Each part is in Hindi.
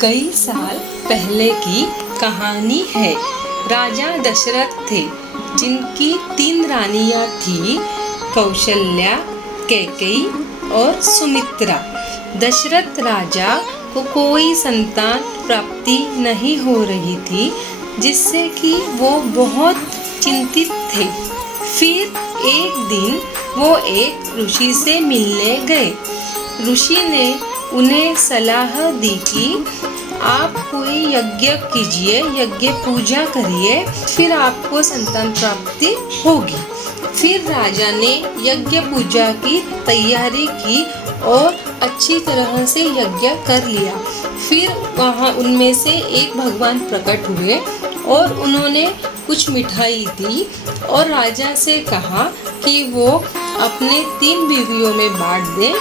कई साल पहले की कहानी है। राजा दशरथ थे, जिनकी 3 रानियां थी, कौशल्या, कैकेयी और सुमित्रा। दशरथ राजा को कोई संतान प्राप्ति नहीं हो रही थी, जिससे कि वो बहुत चिंतित थे। फिर एक दिन वो एक ऋषि से मिलने गए। ऋषि ने उन्हें सलाह दी कि आप कोई यज्ञ कीजिए, यज्ञ पूजा करिए, फिर आपको संतान प्राप्ति होगी। फिर राजा ने यज्ञ पूजा की तैयारी की और अच्छी तरह से यज्ञ कर लिया। फिर वहाँ उनमें से एक भगवान प्रकट हुए और उन्होंने कुछ मिठाई दी और राजा से कहा कि वो अपने 3 बीवियों में बांट दें।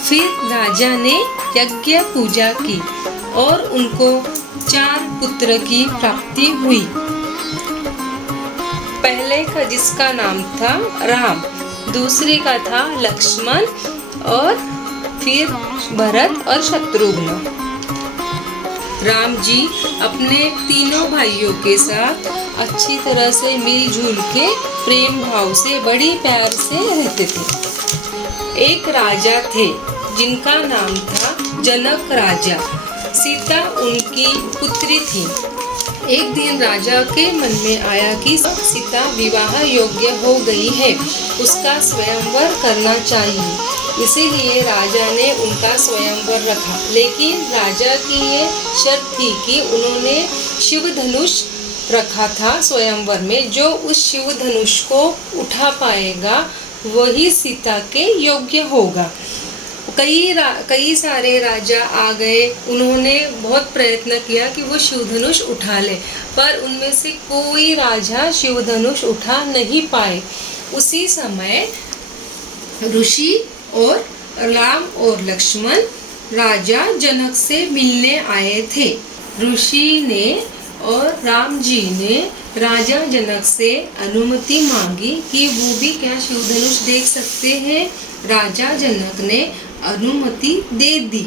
फिर राजा ने यज्ञ पूजा की और उनको 4 पुत्र की प्राप्ति हुई। पहले का जिसका नाम था राम, दूसरे का था लक्ष्मण और फिर भरत और शत्रुघ्न। राम जी अपने तीनों भाइयों के साथ अच्छी तरह से मिलजुल के प्रेम भाव से बड़ी प्यार से रहते थे। एक राजा थे जिनका नाम था जनक राजा। सीता उनकी पुत्री थी। एक दिन राजा के मन में आया कि सीता विवाह योग्य हो गई है, उसका स्वयंवर करना चाहिए। इसीलिए राजा ने उनका स्वयंवर रखा। लेकिन राजा की ये शर्त थी कि उन्होंने शिव धनुष रखा था स्वयंवर में। जो उस शिव धनुष को उठा पाएगा वही सीता के योग्य होगा। कई सारे राजा आ गए, उन्होंने बहुत प्रयत्न किया कि वो शिव धनुष उठा ले, पर उनमें से कोई राजा शिव धनुष उठा नहीं पाए। उसी समय ऋषि और राम और लक्ष्मण राजा जनक से मिलने आए थे। ऋषि ने और राम जी ने राजा जनक से अनुमति मांगी कि वो भी क्या शिव धनुष देख सकते हैं। राजा जनक ने अनुमति दे दी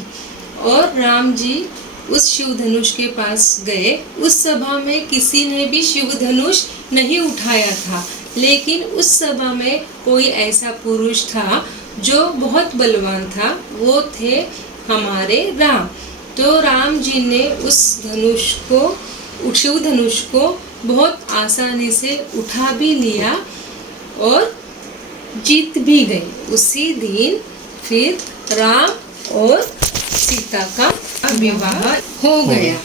और राम जी उस शिव धनुष के पास गए। उस सभा में किसी ने भी शिव धनुष नहीं उठाया था, लेकिन उस सभा में कोई ऐसा पुरुष था जो बहुत बलवान था। वो थे हमारे राम। तो राम जी ने उस शिव धनुष को बहुत आसानी से उठा भी लिया और जीत भी गए। उसी दिन फिर राम और सीता का विवाह हो गया।